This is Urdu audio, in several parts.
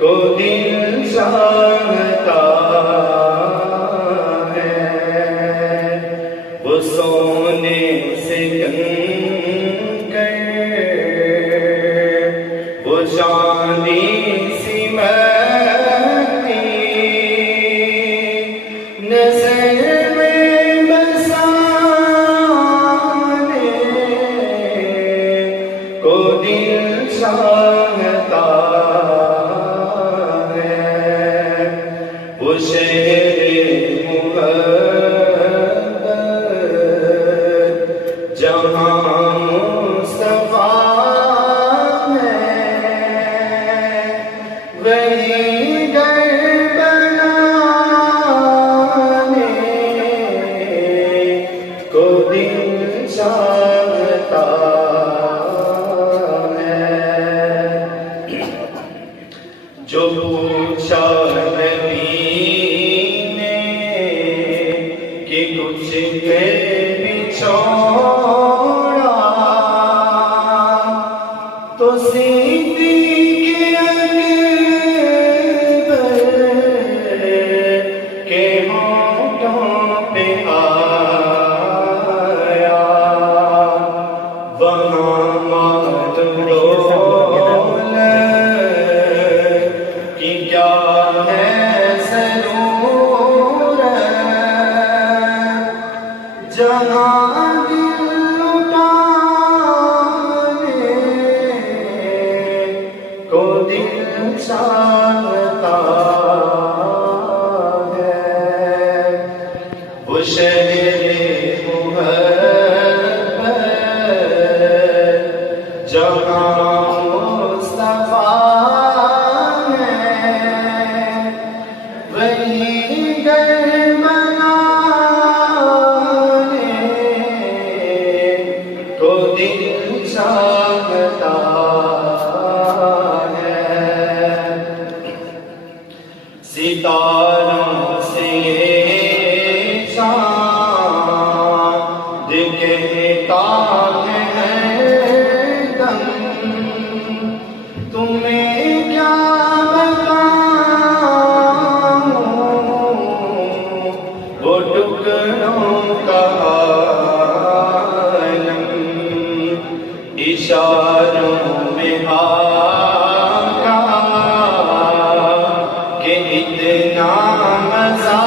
کو دل چاہتا ہے، وہ سونے سے کنکر، وہ چاندی سی مہندی نظر میں بسانے کو دل چاہتا ہے، وہ شہر محبت جہاں مصطفیٰ ہے، وہی گھر بنانے کو دل چاہتا ہے۔ جو پوچھا نبی نے کہ کچھ میں بھی چھوڑا، تو صدیق اکبر کے ہونٹوں پہ آیا، وہاں معلوم کہ کیا ہے ضرورت، جہاں دل لٹانے کو دل چاہتا ہے، وہ شہر محبت جہاں مصطفیٰ ہے، وہی گھر بنانے کو دل چاہتا ہے۔ ستاروں سے چاند کہتا ہے ہردم، تمہیں کیا بتاؤں وہ ٹکڑوں کا عالم، اشاروں میں آقا کہ اتنا مزہ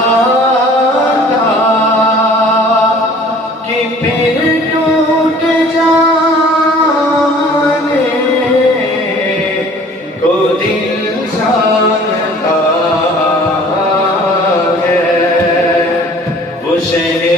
تھا کہ پھر ٹوٹ جانے کو دل چاہتا ہے، وہ شہر